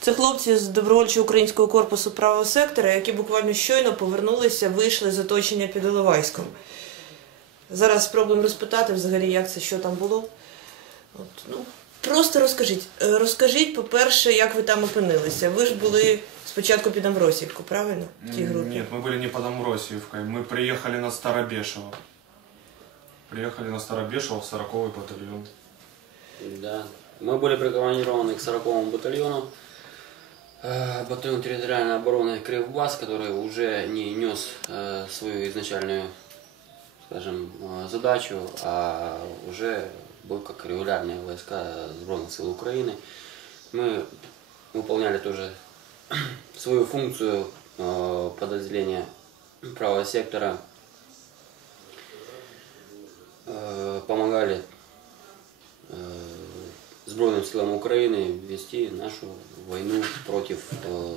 Це хлопці з добровольчого українського корпусу правого сектора, які буквально щойно повернулися, вийшли з оточення під Іловайськом. Зараз спробуємо розпитати взагалі, як це, що там було. От, ну, просто розкажіть. Е, Розкажіть, по-перше, як ви там опинилися. Ви ж були спочатку під Амвросівку, правильно? В тій групі. Нет, мы были не под Амросиевкой. Мы приехали на Старобешево. Приехали на Старобешево в 40-й батальон. Да. Мы были прикомандированы к 40-му батальону. Э, Батальон территориальной обороны Кривбас, который уже не нес э, свою изначальную, скажем, э, задачу, а уже был как регулярные войска Сбройных сил Украины. Мы выполняли тоже свою функцию подразделения правого сектора, помогали Збройным силам Украины вести нашу войну против, э,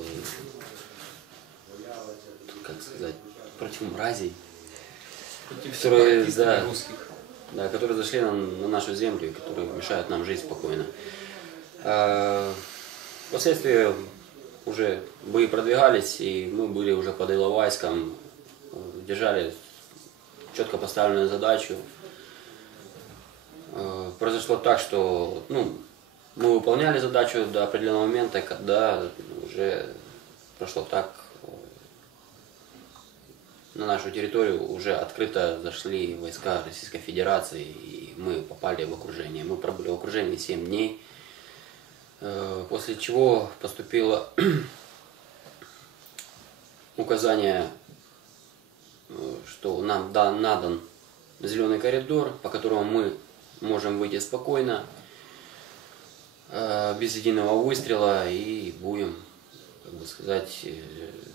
как сказать, против мразей, которые, да, да, которые зашли на, на нашу землю которые мешают нам жить спокойно. А, Впоследствии уже бои продвигались, и мы были уже под Иловайском, э, держали четко поставленную задачу. Э, Произошло так, что ну, мы выполняли задачу до определенного момента, когда уже прошло так, э, на нашу территорию уже открыто зашли войска Российской Федерации, и мы попали в окружение. Мы пробыли в окружении 7 дней, Э, после чего поступило указание, э, что нам да- надан зеленый коридор, по которому мы можем выйти спокойно, без единого выстрела и будем, как бы сказать, э,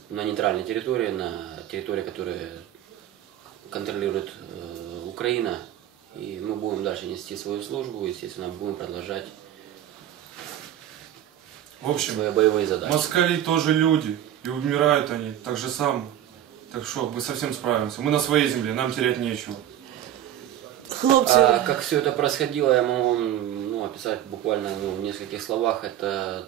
на нейтральной территории, на территории, которая контролирует э, Украина, и мы будем дальше нести свою службу, естественно, будем продолжать В общем, свои боевые задачи. москали тоже люди. И умирают они так же самое. Так что, мы совсем справимся. Мы на своей земле, нам терять нечего. Хлопці, А как все это происходило, я могу вам ну, описать буквально ну, в нескольких словах. Это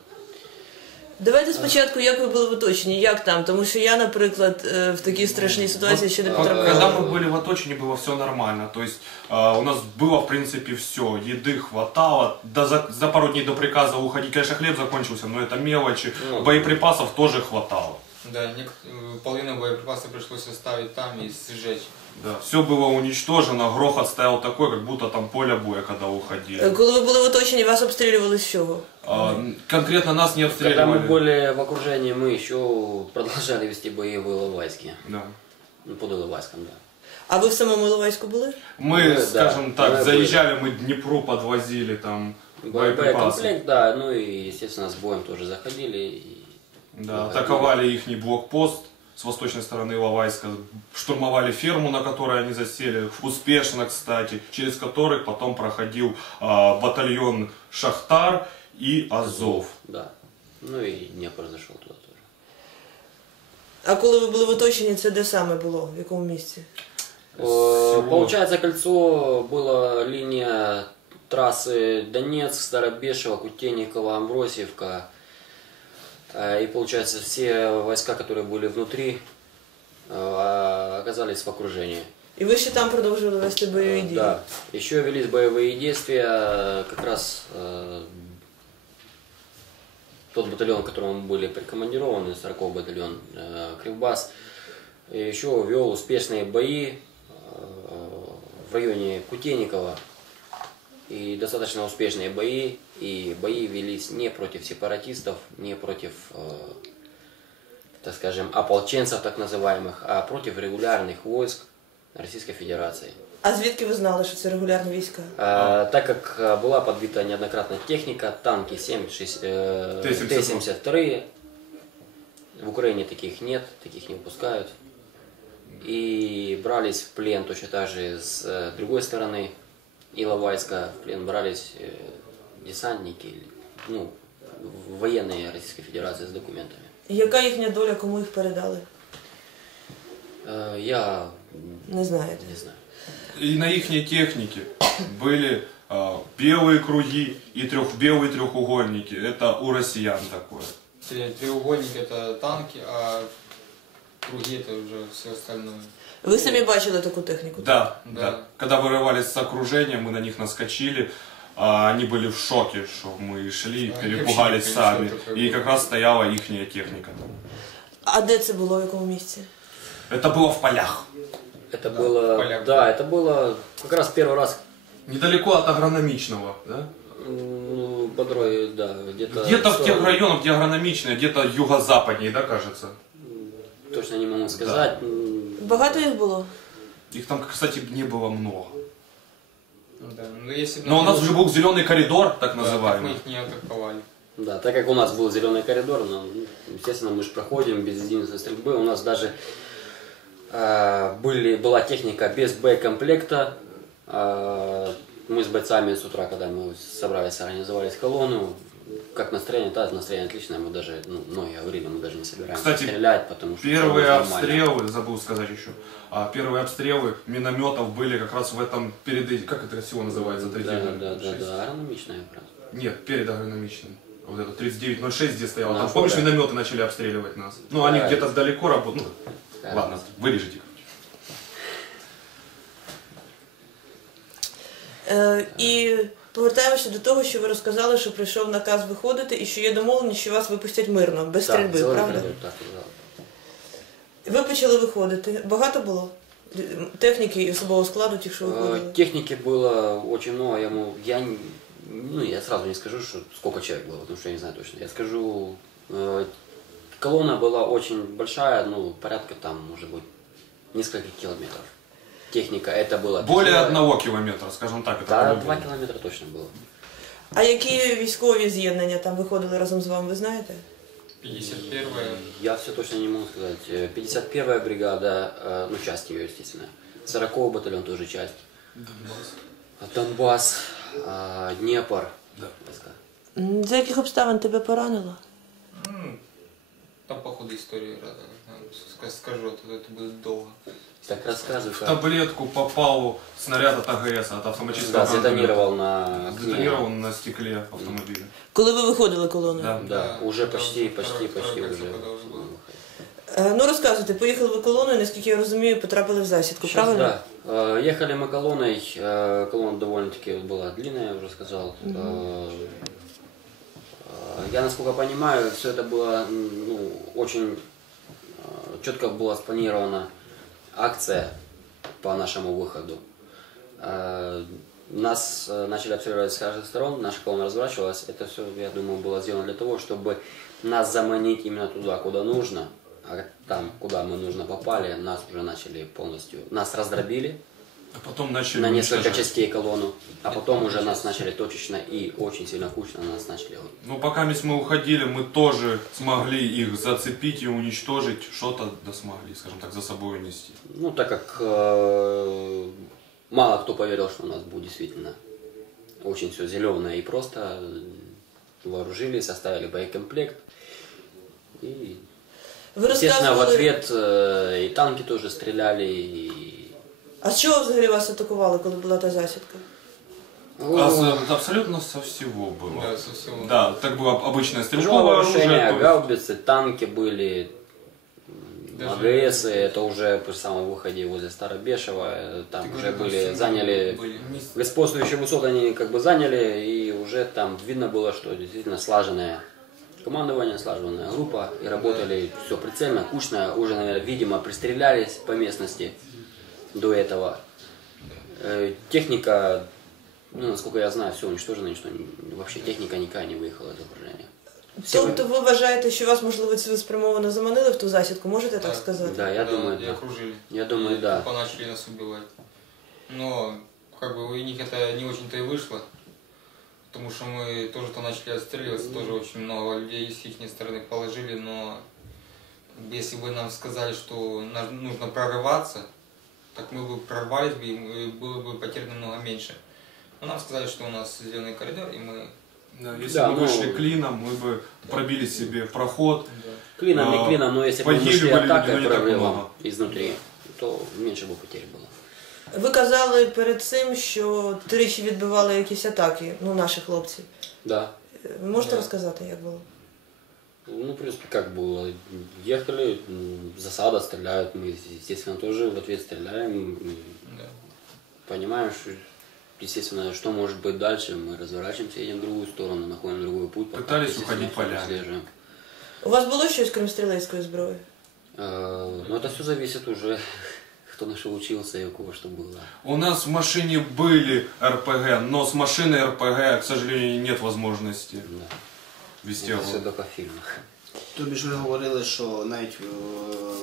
давайте спочатку, як ви були в оточенні, як там? Тому що я, наприклад, е, в такій страшній ситуації ще не Вот, Когда потрапила. мы были в Оточине, было все нормально. То есть э, у нас было, в принципе, все. Еды хватало. Да за, за пару дней до приказа уходить, конечно, хлеб закончился, но это мелочи. Ну. Боеприпасов тоже хватало. Да, нек- э, половину боеприпасов пришлось оставить там и сжечь. Да, все было уничтожено, грохот стоял такой, как будто там поле боя, когда Е, уходили. Коли ви були в оточенні, вас обстрілювали з чого? А, конкретно нас не когда мы обстреливали. были в окружении, мы еще продолжали вести бои в Иловайске. Да. Ну, под Иловайском, да. А ви в самому Іловайську були? Мы, Мы, да, скажем так, мы заезжали, мы Днепру подвозили там боеприпасы. Боекомплект, да, ну и, естественно, с боем тоже заходили. И... Да, Выходили. атаковали их блокпост с восточной стороны Иловайска, штурмовали ферму, на которой они засели, успешно, кстати, через который потом проходил а, батальон Шахтар и Азов. Да. Ну и Днепр зашел туда тоже. А коли ви були в оточенні, це де саме було? В якому місці? Э, Всего- Получается, кольцо была линия трассы Донецк, Старобешево, Кутенниково, Амбросиевка. Э, И получается, все войска, которые были внутри, э, оказались в окружении. І ви ще там продовжували вести бойові Э, дії? Да. Еще велись боевые действия, э, как раз э, тот батальон, к которому мы были прикомандированы, 40 батальон э, Кривбас, еще вел успешные бои э, в районе Кутейникова. И достаточно успешные бои. И бои велись не против сепаратистов, не против, э, так скажем, ополченцев так называемых, а против регулярных войск Российской Федерации. А звідки ви знали, що це регулярні війська? А, так как а, была подбита неоднократно техника, танки 7, 6, э, Т-72. Т-72, в Украине таких нет, таких не выпускают. И брались в плен точно так же с э, другой стороны Иловайска, в плен брались э, десантники, ну, военные Российской Федерации с документами. І Яка їхня доля, кому їх передали? Э, я Не знаєте. не знаю. И на их технике были А, белые круги и трех, белые треугольники. Это у россиян такое. Tre- Треугольник это танки, а круги это уже все остальное. Ви самі бачили таку техніку? Да, Да. да. Когда вырывались с окружения, мы на них наскочили. а они были в шоке, что мы шли, Да, перепугались вообще не сами. понимаю, что такое И было. как раз стояла ихняя техника там. А де це було, в якому місці? Это было в полях. Это Да, было, поляк. да, это было как раз первый раз, Недалеко от агрономичного, да? ну, по дороге, да, где-то... Где-то в тех сторону. районах, где агрономичное, где-то юго-западнее, да, кажется? Точно не могу сказать. М, Багато їх було? Их там, кстати, не было много. Ну Да. Но, если бы Но у нас было- же был зеленый коридор, так да, так мы называемый. их не атаковали. Да, так как у нас был зеленый коридор, ну, естественно, мы же проходим без единицы стрельбы. У нас даже э, были, была техника без боекомплекта. Э, мы с бойцами с утра, когда мы собрались, организовались колонну, как настроение, да, настроение отличное, мы даже, ну, многие говорили, мы даже не собираемся Кстати, стрелять, потому что Первые обстрелы, забыл сказать еще, а, первые обстрелы минометов были как раз в этом, перед, как это всего называется, Да, 3906? да, да, да, аэрономичная, правда. Нет, перед агрономичным. Вот это 3906 где стоял. На Там, помнишь, минометы начали обстреливать нас? Ну, они Да, где-то есть. далеко работают. Да. Ну, ладно, вырежите. Е, і повертаємося до того, що ви розказали, що прийшов наказ виходити і що є домовленість, що вас випустять мирно, без Да, стрільби, зеленый правда? коридор, так, да. Ви почали виходити. Багато було Лю- техніки і особового складу, тих, що Э, виходили? Техники было очень много, я, ему, я, не- ну, я сразу не скажу, что сколько человек было, потому что я не знаю точно. Я скажу, э, колонна была очень большая, ну, порядка там, может быть, нескольких километров. Техника, это было... Более тяжелая. одного километра, скажем так. Это Да, по-любому. два километра точно было. А які військові з'єднання там виходили разом з вами, ви знаєте? 51 Я все точно не могу сказать. Э, 51-я бригада, э, ну, часть ее, естественно. 40-й батальон тоже часть. А Донбасс, а, Днепр. Да. войска. М, За яких обставин тебе поранило? М, Там по ходу истории рада, ска- скажу, а то это будет долго. Так рассказывай, В как. таблетку попал снаряд от АГС, от автоматического Да, гранатомета. сдетонировал на окне. Сдетонировал на стекле автомобиля. Коли ви виходили колоною? Да. Да, Да, уже да, почти, второй- почти, второй почти кольцо, уже. когда уже было. Е, Ну розказуйте, поїхали ви колоною, наскільки я розумію, потрапили в засідку, Сейчас, правильно? да. Э, Ехали мы колонной, э, колонна довольно-таки была длинная, я уже сказал. Э, э, Я, насколько понимаю, все это было м, ну, очень э, четко была спланирована акция по нашему выходу. Э, Нас э, начали обстреливать с каждых сторон, наша колонна разворачивалась. Это все, я думаю, было сделано для того, чтобы нас заманить именно туда, куда нужно. А там, куда мы нужно попали, нас уже начали полностью... Нас раздробили А потом начали на несколько частей колонну, а потом уже нас начали точечно и очень сильно кучно нас начали... Ну, пока мы уходили, мы тоже смогли их зацепить и уничтожить. Что-то да смогли, скажем так, за собой унести. Ну, так как э, мало кто поверил, что у нас будет действительно очень все зеленое и просто э, вооружились, оставили боекомплект. И, Ви естественно, в ответ э, и танки тоже стреляли, и... а з чого взагалі вас атакували, коли була та засідка? А с- абсолютно со всего было. Да, со всего. Да, так было обычное Тяжелое стрелковое оружие. то есть- гаубицы, танки были, Даже- АГС, это уже при самом выходе возле Старобешева, э, там Ты уже были, там заняли, были. господствующие высоты они как бы заняли, и уже там видно было, что действительно слаженное командование, слаженная группа, и работали все прицельно, кучно, уже, наверное, видимо, пристрелялись по местности до этого. Э, Техника, ну, насколько я знаю, все уничтожено, ничто не- вообще техника никакая не выехала из окружения. Все Тобто ви вважаєте, що вас, можливо, цілеспрямовано заманили в ту засідку, можете так Да. сказати? Да, я думаю, и да. окружили. Я думаю, И да. тупо начали нас убивать. Но, как бы, у них это не очень-то и вышло. Потому что мы тоже то начали отстреливаться, тоже очень много людей с их стороны положили, но если бы нам сказали, что нам нужно прорываться, так мы бы прорвались бы, и мы- было бы потерь намного меньше. Но нам сказали, что у нас зеленый коридор, и мы... Да, если Да, бы ну- вышли клином, мы бы пробили себе проход. Клином, не А, клином, но если бы мы погибли шли бы люди, атакой но не так прорывом много. изнутри, то меньше бы потерь было. Ви казали перед цим, що тричі відбивали якісь атаки, ну, наші хлопці. Да. Ви можете Да. розказати, як було? Ну, в принципе, как было. Ехали, м, засада, стреляют. Мы, естественно, тоже в ответ стреляем. и Да. Понимаем, что, естественно, что может быть дальше. Мы разворачиваемся, едем в другую сторону, находим другой путь. пока, Пытались естественно, уходить всё полями. отслеживаем. У вас було щось крім стрілецької зброї? Э, Но это все зависит уже, кто на что учился и у кого что было. У нас в машине были РПГ, но с машины РПГ, к сожалению, нет возможности Да. вести Это все огонь. только в фильмах. Тобі ж ви говорили, що навіть е,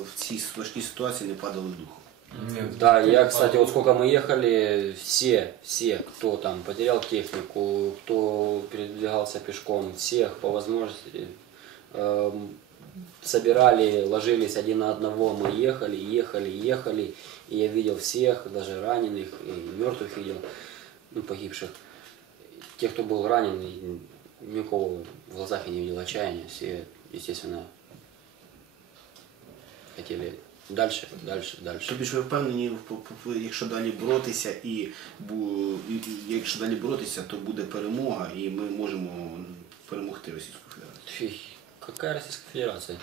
в цій важкій ситуації не падали духом. Нет. Да, я, кстати, вот сколько мы ехали, все, все, кто там потерял технику, кто передвигался пешком, всех по возможности эм, собирали, ложились один на одного, мы ехали, ехали, ехали, и я видел всех, даже раненых, и мертвых видел, ну, погибших. Те, кто был ранен, и никого в глазах я не видел отчаяния, все, естественно, хотели дальше, дальше, дальше. Тобі ж ви впевнені, в- в- в- якщо далі боротися і, бу- і- і якщо далі боротися, то буде перемога і ми можемо перемогти Російську Федерацію. Фи, Какая Российская Федерация?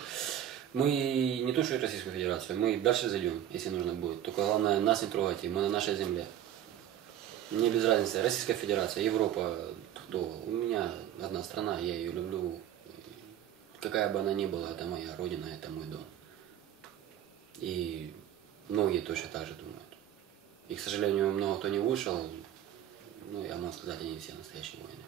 Мы не то, что и Российскую Федерацию, мы дальше зайдем, если нужно будет. Только главное, нас не трогайте, мы на нашей земле. Мне без разницы, Российская Федерация, Европа, кто. У меня одна страна, я ее люблю. Какая бы она ни была, это моя родина, это мой дом. И многие точно так же думают. И, к сожалению, много кто не вышел, ну, я могу сказать, они все настоящие воины.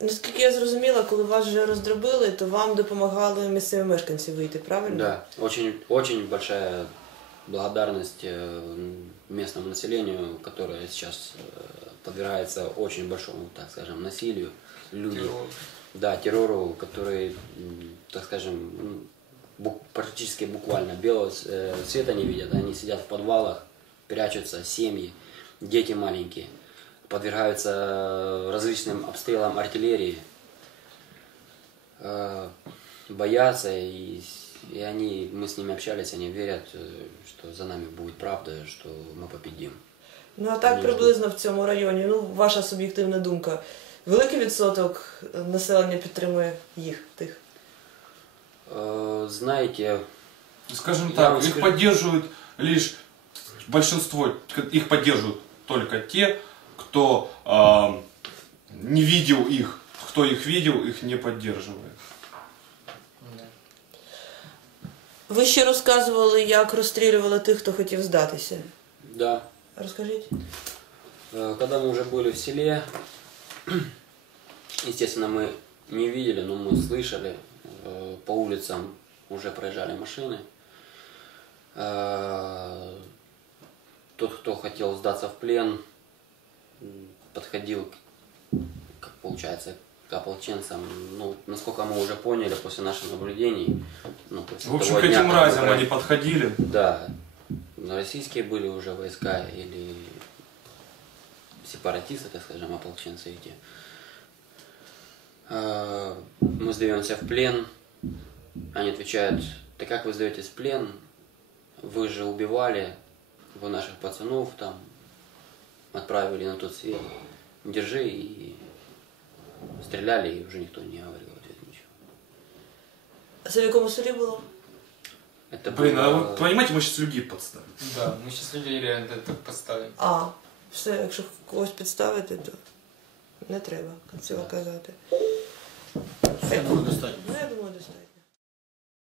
Наскільки я зрозуміла, коли вас вже роздробили, то вам допомагали місцеві мешканці вийти, правильно? Да, очень, очень большая благодарность э, местному населению, которое сейчас э, подвергается очень большому, так скажем, насилию. Люди, Террор. да, террору, который, так скажем, м, бу- практически буквально белого с- э, света не видят. Они сидят в подвалах, прячутся, семьи, дети маленькие, подвергаются различным обстрелам артиллерии, боятся, и, и они, мы с ними общались, они верят, э, что за нами будет правда, что мы победим. Ну а так Ні, приблизно в цьому районі, ну, ваша суб'єктивна думка. Великий відсоток населення підтримує їх, тих. Э, Знаете, Скажем Я так, вам их скажу- поддерживают лишь большинство, их поддерживают только те, кто а, не видел их, кто их видел, их не поддерживает. Ви ще розказували, як розстрілювали тих, хто хотів здатися. да, Розкажіть. Э, Когда мы уже были в селе, естественно, мы не видели, но мы слышали, э, по улицам уже проезжали машины. Э, Тот, кто хотел сдаться в плен, м, подходил, к- как получается, к ополченцам. Ну, насколько мы уже поняли после наших наблюдений, ну, после В общем, к дня, этим разям про- они подходили. да, российские были уже войска или сепаратисты, так скажем, ополченцы эти. А, Мы сдаемся в плен, они отвечают, да как вы сдаетесь в плен, вы же убивали, вы наших пацанов там отправили на тот свет, держи и стреляли, и уже никто не говорил в ответ ничего. А за какому суде было? Это Блин, было... а вы понимаете, мы сейчас людей подставим. Да, мы сейчас людей реально так подставим. А, все, якщо когось підставити, то не треба концева казати. Все буде достатньо.